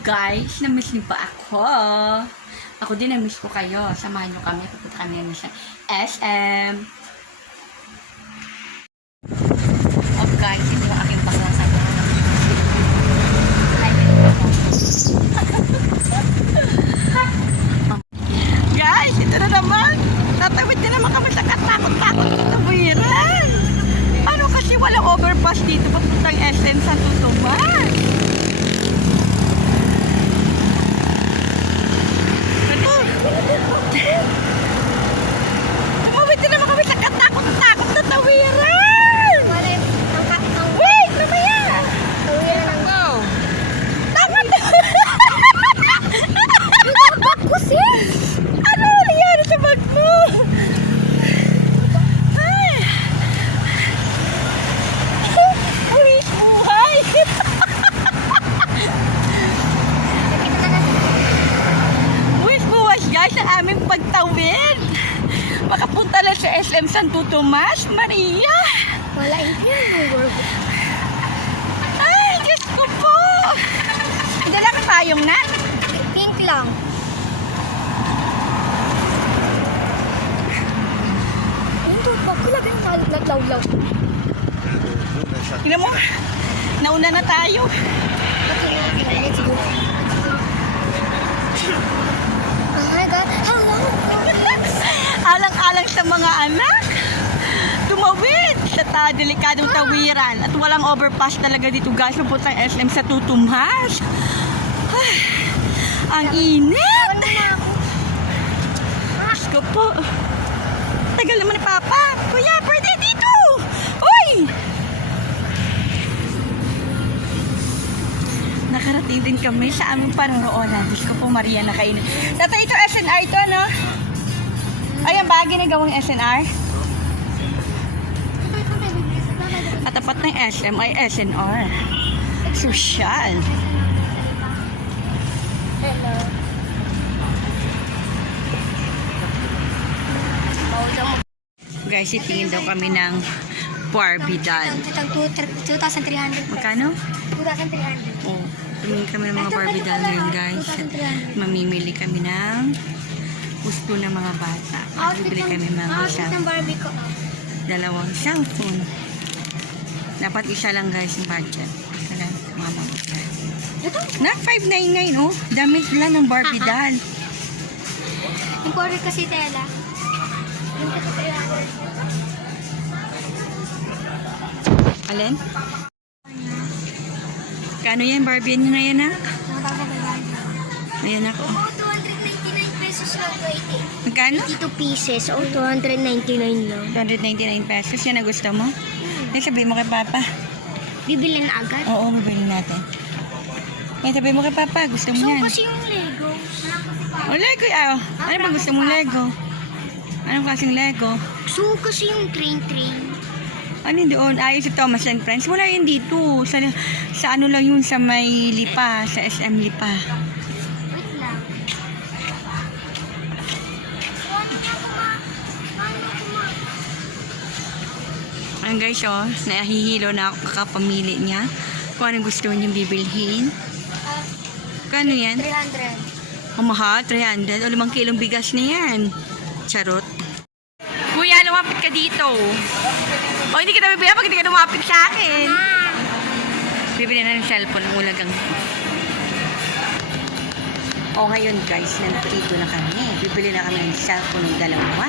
guys, na-miss niyo pa ako. Ako din na-miss ko kayo. Samahan niyo kami. Pupunta kami na sa SM. Oh guys, ito yung aking bakla sa inyo. Guys, ito na naman. Tatawid na naman kami sa katakot-takot dito, buwiran. Ano kasi walang overpass dito papuntang SM Santo Tomas. Tumawid na naman kami sa katakot-takot na tawiran. Wait, mamaya. Tawiran mo. Takot. Bag ko sis. Ano nangyari sa bag mo? Ay. Uy, buhay. Buwas guys ang aming pagtawid. Makapunta lang sa SM Santo Tomas, Maria. Wala yung Ay, Diyos ko po. Dala ka tayong na? pink lang. Ayun to, pag kulagay yung naglawlaw. Tingnan mo, nauna na tayo. Okay, let's go. Oh my God, hello. Alang-alang sa mga anak. Tumawid sa delikadong tawiran. At walang overpass talaga dito guys. Pupuntang SM sa Tutumas. Ay, ang init. Diyos ko po. Tagal naman ni Papa. Kuya, pwede dito. Uy! Nakarating din kami sa aming panunoonan. Diyos ko po, Maria, nakainit. Tatay, ito SNR ito, no? Ayan ba, ginagawang SNR? Katapat ng SM ay SNR. Social. Hello. Guys, itingin daw kami ng Barbie doll. 2,300. Magkano? 2,300. Oh, tumingin kami ng mga Barbie doll ngayon, guys. Mamimili kami ng gusto ng mga bata. Bibili kami mga Outfit ng Barbie ko. dalawang cellphone. Dapat isa lang guys yung budget. Isa lang mga bata. Ito. Na 599 oh. Damit lang ng Barbie doll. Imported kasi tela. Yung 300. Alin? Kano yan? Barbie yan na yan, ha? Ayan ako. Oo, 299 pesos lang ko. Magkano? 82 pieces. Oh, 299 lang. 299 pesos. Yan ang gusto mo? Ay, sabihin mo kay Papa. Bibili na agad. Oo, bibili natin. Ay, sabihin mo kay Papa. Gusto mo So, yan. kasi yung Lego. O, Lego. Ano ba gusto mong Lego? Anong klaseng Lego? So, kasi yung train. Ano doon? Ayos si Thomas and Friends. Wala yun dito. Sa ano lang yun, sa may Lipa. Sa SM Lipa. Wait lang. Ayan guys, oh. Nahihilo na ako kakapamili niya. Kung anong gusto niyong bibilhin. Kano yan? 300. Oh, mahal. 300. O 5 kilong bigas na yan. Charot. Kuya, lumapit ka dito. O, hindi kita bibili pag hindi ka lumapit sa akin. Bibili na ng cellphone ng ulagang. O, ngayon guys, nandito na kami. Bibili na kami ng cellphone ng dalawa.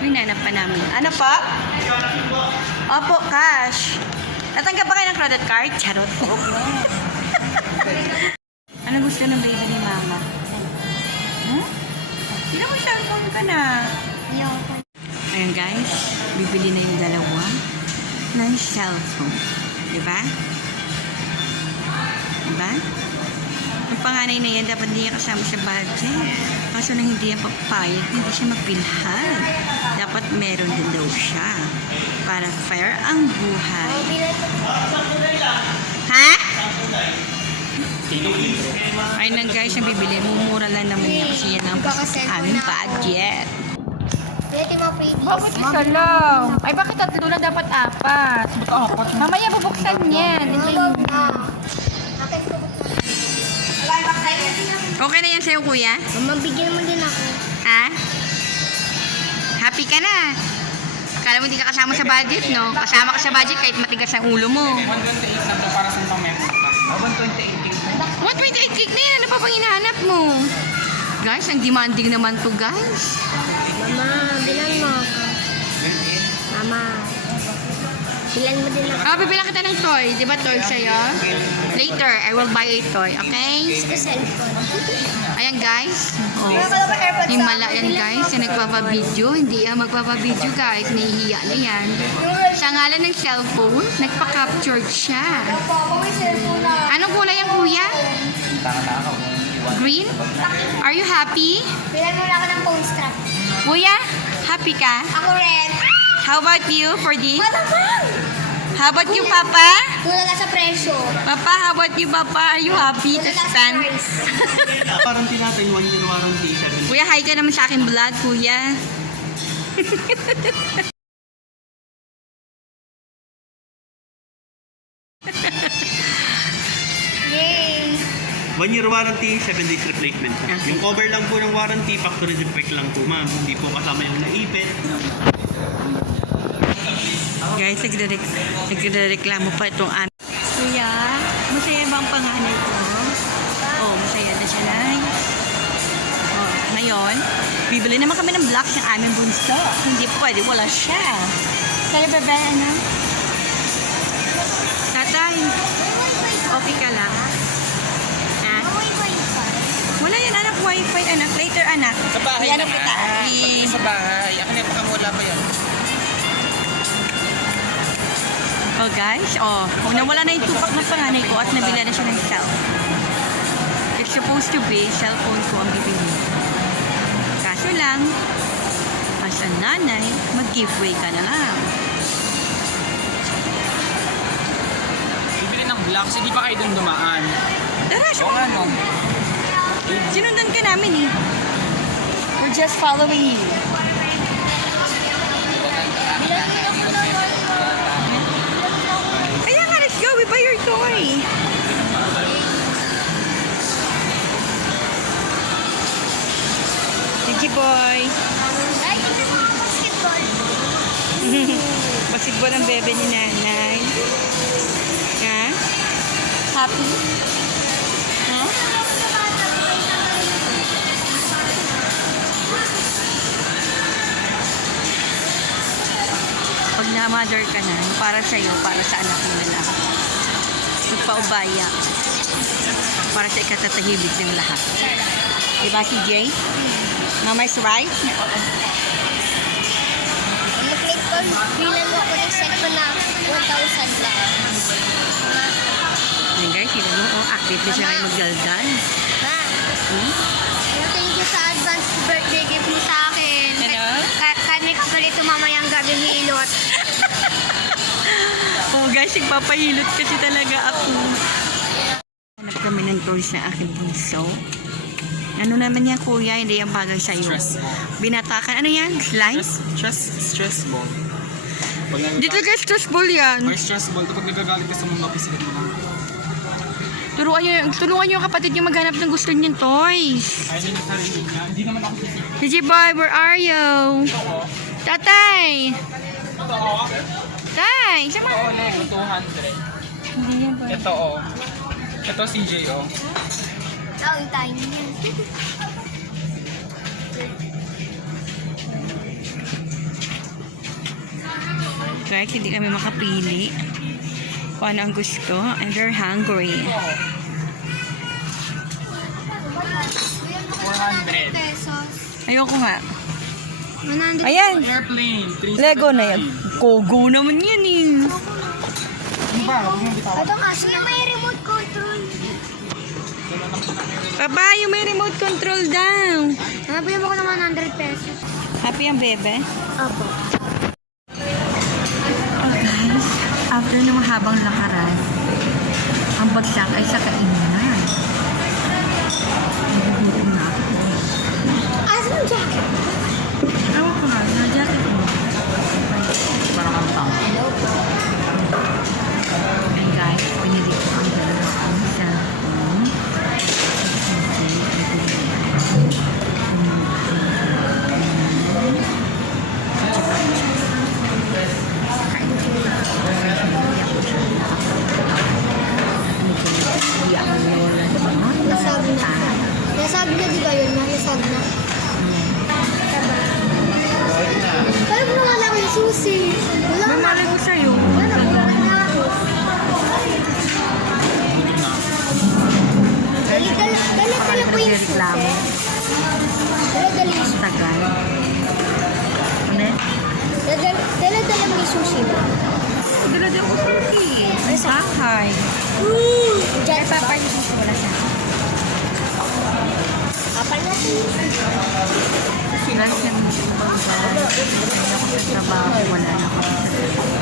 Hinanap pa namin. Ano pa? Opo, cash. Natanggap ba kayo ng credit card? Charot. Ano gusto ng baby ni mama? Hmm? Hindi mo cellphone ka na. Ayan guys, bibili na yung dalawa ng cellphone. Diba? Diba? Yung panganay na yan, dapat hindi yan kasama sa budget. Kaso nang hindi yan papayag, hindi siya mapilhan. Dapat meron din daw siya. Para fair ang buhay. Ha? Ayun lang guys, yung bibili. Mumura lang naman yan kasi yan ang aming budget. Kuya, ito yung mga pretty. Bakit isa lang? Ay, bakit tatlo na dapat apat? Mamaya bubuksan yan. Okay na yan sa'yo, kuya? Mama, bigyan mo din ako. Ha? Happy ka na? Kala mo hindi ka kasama sa budget, no? Kasama ka sa budget kahit matigas ang ulo mo. 128 na to para sa pamemo. 128 gig. 128 gig na yan. Ano pa pang hinahanap mo? Guys, ang demanding naman to, guys. Mama, bilan mo ako. Mama, bilan mo din ako. Bibilang kita ng toy. Di ba toy sa'yo? Later, I will buy a toy, okay? Sa cellphone. Ayan, guys. Oh. Himala yan, guys. Yung nagpapabideo. Hindi yan magpapabideo, guys. Nahihiya na yan. Sa ngalan ng cellphone, nagpa-captured siya. Anong kulay ang kuya? Green? Are you happy? Bilan mo lang ako ng phone strap. Kuya, happy ka? Ako rin. How about you for this? Malamang! How about you, Papa? Tulala sa presyo. Papa, how about you, Papa? Are you happy to Tulala sa stand? price. Warranty natin, 1 year warranty, 7 Kuya, hi ka naman sa akin vlog, kuya. Yay! 1 year warranty, 7 days replacement. Okay. Yung cover lang po ng warranty, factory defect lang po, ma'am. Hindi po kasama yung naipit. Guys, nagrereklamo pa itong anak. Kuya, masaya ba ang panganay ko? Oh, masaya na siya, nice. Oh, ngayon, bibili naman kami ng blocks ng aming bunso. Hindi pwede, wala siya. Kaya bebe, ano? Tatay, okay ka lang? Ha? Wala yan, anak, wifi, anak. Later, anak. Sa bahay Yan ang naman. kita. Sa bahay. Ako na pakamula pa yun. Oh guys, nawala na yung tupak ng panganay ko at nabila na siya ng cellphone. It's supposed to be cellphone ko ang bibili. Kaso lang, as a nanay, mag-giveaway ka na lang. Bibili ng blocks, hindi pa kayo dun dumaan. Tara, Oo nga, no? sinundan ka namin eh. We're just following you. Kaya nga, let's go. We buy your toy. Gigi boy. Ay, basketball. Basketball ang bebe ni nanay. Ha? Happy? Ha? Pag na-mother ka na, para sa'yo, para sa anak mo na lahat. Magpaubaya. Para sa ikatatahimik ng lahat. Diba si Jay? Mama's right? Mag-click ko, bilan mo ako ng cellphone na 1,000 lang. Ayan guys, sino mo? Active na siya kayo magdaldal. Ma, Hmm? thank you sa advance birthday gift mo sa akin. Ano? Kahit may kagalito mamayang gabi hilot. Oh guys, nagpapahilot kasi talaga ako. Hanap kami ng toys na aking bunso. Ano naman yan, kuya? Hindi yan bagay sa'yo. Stress ball. Binatakan. Ano yan? Slime? Stress ball. Dito ka stress ball yan. May stress ball. Kapag nagagalit ka sa mga pisigat mo lang. Tulungan niyo yung kapatid niyo maghanap ng gusto niyang toys. Ay, hindi naman ako pisigat. Gigi boy, where are you? Tatay! Tay! Sama! Oo, Lego, 200. Hindi yan ba? Ito, oh. Ito, CJ, oh. Ang tiny niya. Guys, hindi kami makapili kung ano ang gusto. I'm very hungry. 400. Pesos. Ayoko nga. 100. Ayan! Airplane, 379. Lego na yan. Kogo naman yan eh. Ano ba? Huwag mong bitawan. Ito nga, siya may remote control. Papa, yung may remote control daw. Nabigyan mo ko ng 100 pesos. Happy ang bebe? Opo. Oh guys, after ng mahabang lakaran, ang bagsak ay sa kainan. Nagugutom na ako. Asan ang jacket? Ewan ko nga, Wala May na. malay ko sa'yo. Wala na ako. Dala po yung susi. Reklamo. Dala yung susi. Tagal. Ano? Dala mo yung sushi mo. Dala din ako sushi. Ay, sakay. Diyan pa. Papa, yung sushi wala sa Kapal na siya. Guys, nandito ko ba? Wala ako sa trabaho. Wala na ako sa trabaho.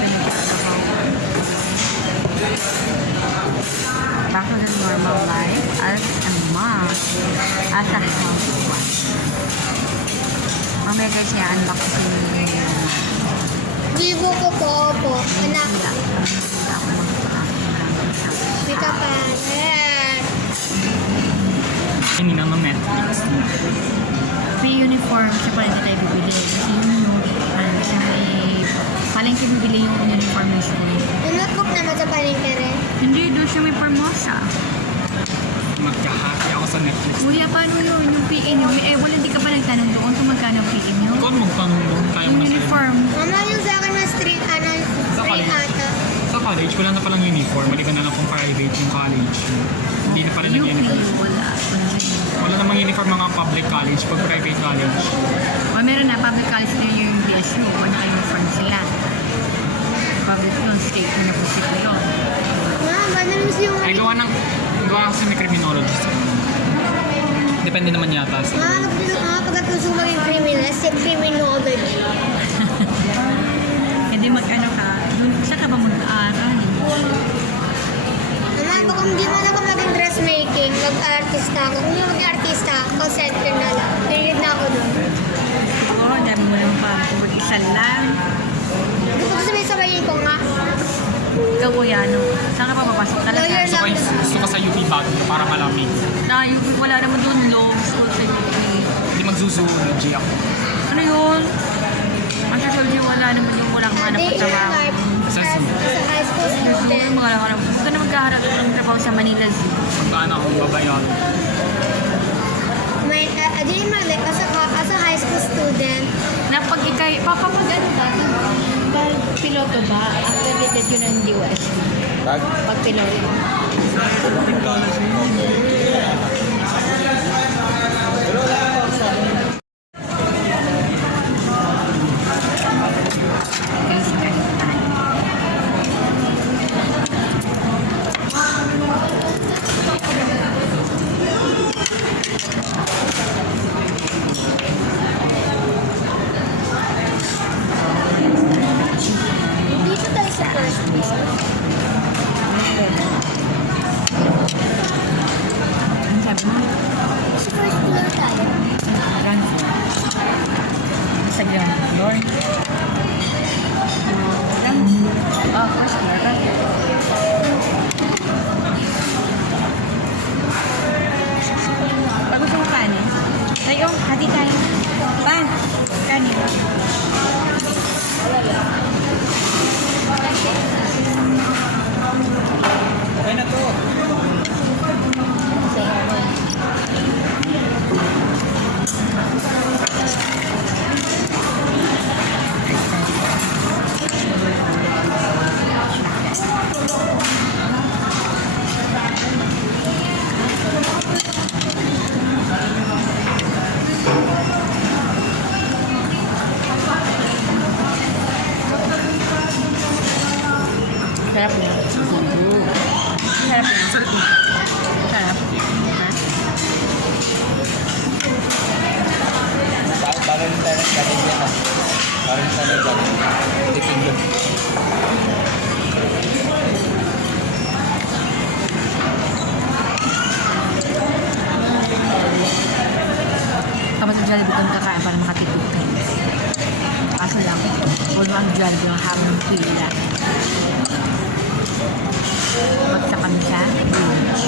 Back to the normal life as a mom, as a housewife. Mamaya guys, i-unbox ko yung Vivo ko po, opo. Anak. wala. Wala ako magpapakita. May kapalan. Hindi naman Netflix. Free uniform, siya pala hindi tayo bibili. Kasi yung siya may palengke bibili yung uniform ng school. Yung notebook naman sa palengke rin. Hindi, doon siya may Formosa. Magkahati ako sa Netflix. Kuya, paano yun? Yung PE nyo? Wala, hindi ka pa nagtanong doon kung magkano ang PE nyo? Ikaw magtanong doon, kaya Yung mo na sa'yo. uniform. Mama, yung sa akin na street, Sa street college. ata. Sa college, wala na palang uniform. Maliban na lang kung private yung college. Hindi na pa rin UP, nag-uniform. wala. Wala namang uniform mga public college pag private college. O meron na, public college na yung BSU. O naka-uniform sila. Public yun, state na po sila yun. Mama, namis yung... Ay, gawa kasi may criminologist. Depende naman yata sa... Pagkatapos maging criminal, si criminology. Hindi mag-ano ka, dun, saan ka ba mag-aaral? Mama, baka hindi mo na ako maging dressmaking, mag-artista ako. Kung yung mag-artista, call center na lang. Narinig na ako doon. Oo, dami mo lang pa. Mag-isa lang. Gusto ko sabay-sabayin ko nga. Ikaw, kuya, ano? Saan ka pa papasok talaga? Lawyer lang. Gusto ka sa UP Baguio para malamig. Wala naman doon, law, school, Hindi magzoology ako. ano yun? Ang sociology, wala naman yung walang hanap Day ng trabaho. life Sa as a high school student. Mga lang, huwag ka na magkaharap ng trabaho sa Manila Zoo. Magkaan ako babayan. May, day in my life as a high school student. Na pag ikay, papapag ano ba? Pag piloto ba? Accredited yun ng US. Pag piloto. Guys, kalitan. Dito tayo sa first floor. Ang sabi mo? Sa first floor tayo. Ground floor. Sa ground floor. First floor ka. Pag gusto mo kanin, tayo, hati tayo. Pa, kanin. Okay na to. Sarap niya. Sarap niya. Sarap. Ha? Parang tayo nagkakaroon dyan ah. Parang tayo nagkakaroon. Tikin yun. Kapag sa Jollibee kang kakain para makatipid ka. Kaso lang, huwag mo ang Jollibee ang haba ng pila. Magsa kami sa beach.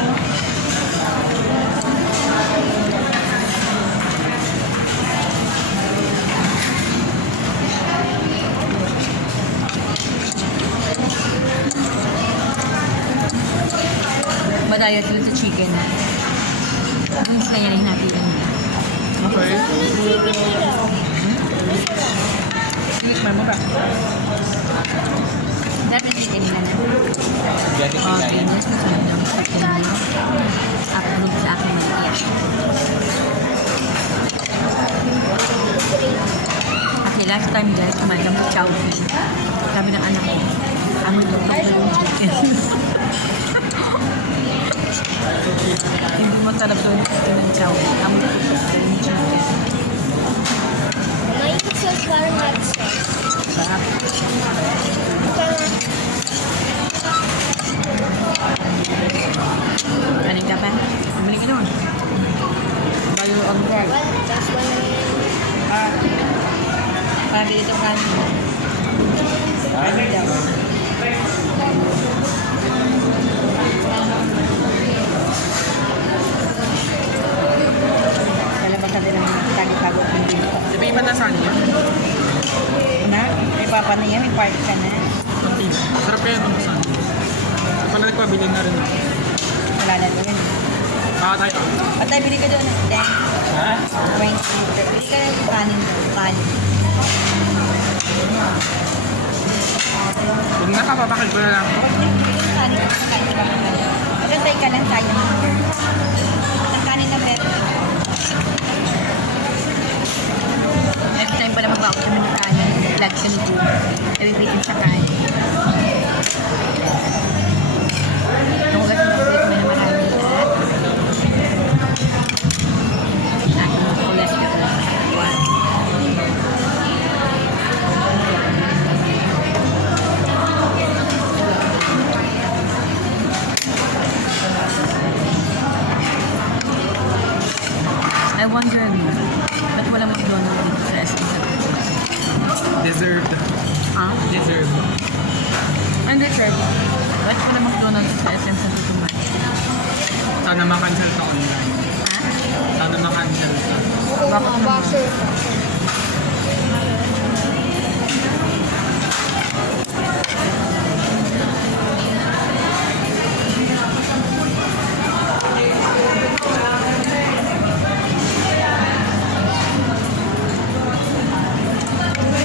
Madaya sila sa chicken. Dun sa kanya natin yun. Okay. Tikman mo ba? Last time guys, kumain kami sa Chowking. Sabi ng anak ko, amoy ko yung chicken. Hindi mo talab doon yung chicken ng Chowking. Amoy ko yung chicken. May sauce parang hot sauce. Sarap. Kanin ka pa? Bumili ka doon. Bayo ang guard. Well, that's one. Para dito kanin. Kanin daw. Lalabas natin ang tagi-tago ng dito. Sabihin ba na saan yun? Na, may papa na yan, may party ka na. Kunti na. Sarap kaya nung saan. Pag nagpabili na rin ako. Wala na doon. Baka tayo. Patay, bili ka doon. Then, Ha? 20. Bili ka ng kanin doon. Kanin. Huwag na, papapakal ko na lang. Kanin. Kanin ka pa. Magantay ka lang tayo. Ang kanin na meron. Next time pala mag-back kami ng kanin. Vlog sa nito. Nabibitin sa kanin. Nung ugat na ulit may marami lahat. Aking cholesterol sa katawan. I wonder, ba't wala McDonald's dito sa SM? Deserved. Ah? Deserved. Undeserved. Ba't wala McDonald's sa SM sa tutuman? Sana makancel ka online. Ha? Sana makancel ka. Oo, mga boxer.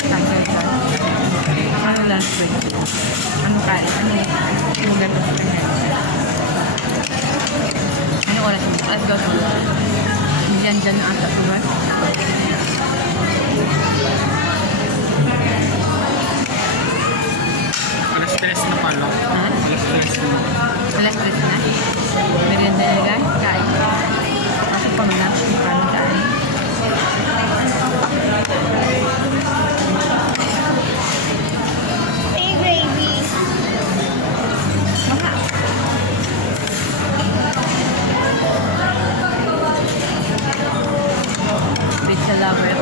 Cancel ka. Ano lunch break? Ano kain? Ano yung gato sa kanya? Ano oras mo? Alas 2. Hindi yan dyan ata tuwa. Alas 3 na pala. Ha? Alas 3 na. Alas 3 na. Merienda na guys. Kain. Kasi pang lunch, hindi pa namin kain. Hey, gravy. Baka. Pizza lover.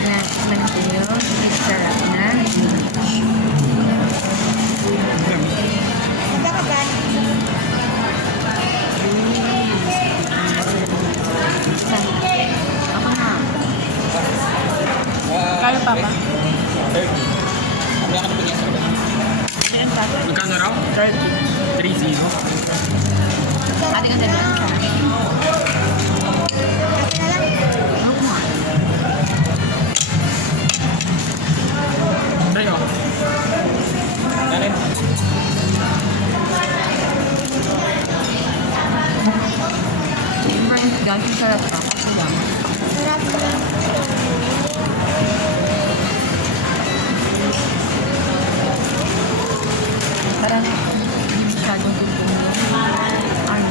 Na, natin yun. Sarap na. Iba ka ba? Ako na. Kaya pa ba? 30. Ano ka na pinag sa ulit? Ilan pa? Magkano raw? 30. 3-0. Ate ka din lang siya. Kasi na lang. Ano ko nga? Sa'yo. Narin. Sobrang ganyan sarap pa. Kasi lang. Sarap na. Parang hindi masyadong tutulong. Ano?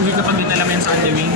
Lugi kapag dinala mo yan sa Andy Wing.